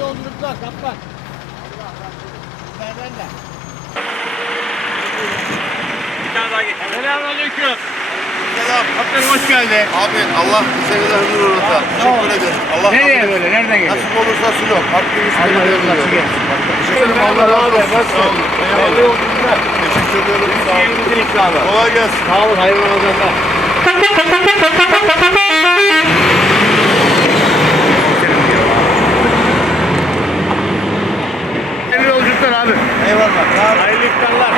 yolculuklar kaptan. Nereden de? Bir tane daha geç. Selamünaleyküm. Selam. Kaptan hoş geldin. Abi Allah seneler ömür orada. Teşekkür ederim. Allah Nereye kabul böyle? Nereden geliyorsun? Nasip olursa Sinop. Hakkınız Allah helal yolunu açık ediyorum. etsin. Teşekkür ederim. Allah razı olsun. Sağ olun. Eyvallah. yolculuklar. Teşekkür ediyorum. Sağ olun. Kolay gelsin. Sağ olun. Hayırlı Ramazanlar. Hayırlı yolculuklar abi. Eyvallah. Sağ olun. Hayırlı iftarlar.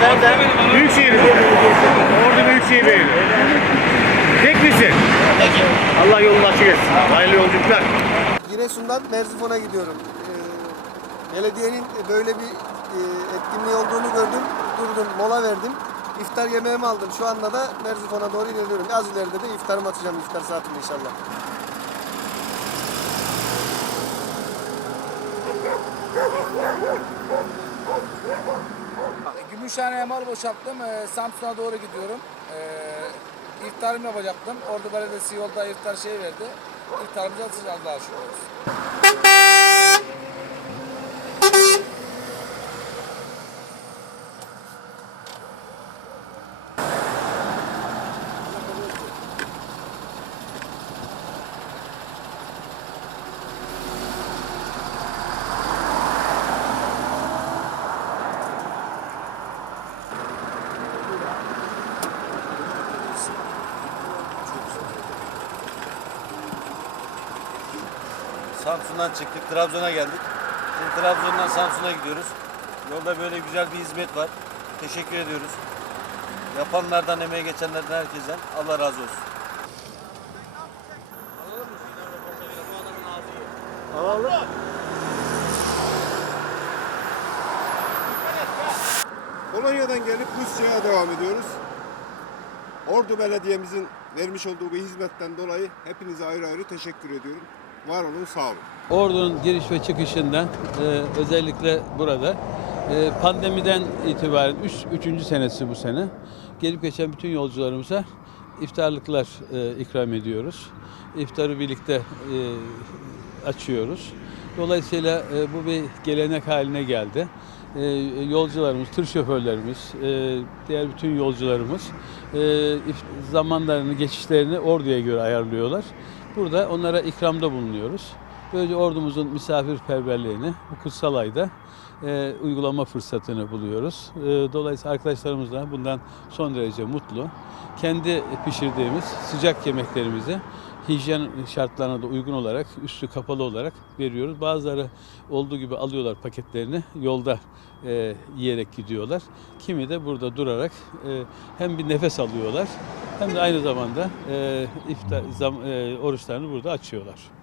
Nerede? Büyükşehir. Ordu Büyükşehir Beyli. Tek misin? Allah yolunu açık etsin. Hayırlı yolculuklar. Giresun'dan Merzifon'a gidiyorum. Ee, belediyenin böyle bir e, etkinliği olduğunu gördüm. Durdum, mola verdim. İftar yemeğimi aldım. Şu anda da Merzifon'a doğru ilerliyorum. Az ileride de iftarımı atacağım iftar saatinde inşallah. Gümüşhane'ye mal boşalttım. Ee, Samsun'a doğru gidiyorum. Ee, iftarımı yapacaktım. Ordu Belediyesi yolda iftar şey verdi. İftarımızı atacağız daha şükür. Samsun'dan çıktık. Trabzon'a geldik. Şimdi Trabzon'dan Samsun'a gidiyoruz. Yolda böyle güzel bir hizmet var. Teşekkür ediyoruz. Yapanlardan, emeği geçenlerden herkesten Allah razı olsun. Polonya'dan gelip Rusya'ya devam ediyoruz. Ordu Belediye'mizin vermiş olduğu bu hizmetten dolayı hepinize ayrı ayrı teşekkür ediyorum. Var olun, sağ olun. Ordu'nun giriş ve çıkışından e, özellikle burada e, pandemiden itibaren 3. Üç, senesi bu sene gelip geçen bütün yolcularımıza iftarlıklar e, ikram ediyoruz. İftarı birlikte e, açıyoruz. Dolayısıyla e, bu bir gelenek haline geldi. E, yolcularımız, tır şoförlerimiz, e, diğer bütün yolcularımız e, zamanlarını, geçişlerini orduya göre ayarlıyorlar. Burada onlara ikramda bulunuyoruz. Böylece ordumuzun misafirperverliğini bu kutsal ayda e, uygulama fırsatını buluyoruz. E, dolayısıyla arkadaşlarımız da bundan son derece mutlu. Kendi pişirdiğimiz sıcak yemeklerimizi hijyen şartlarına da uygun olarak, üstü kapalı olarak veriyoruz. Bazıları olduğu gibi alıyorlar paketlerini, yolda e, yiyerek gidiyorlar. Kimi de burada durarak e, hem bir nefes alıyorlar hem de aynı zamanda e, iftar, zam, e, oruçlarını burada açıyorlar.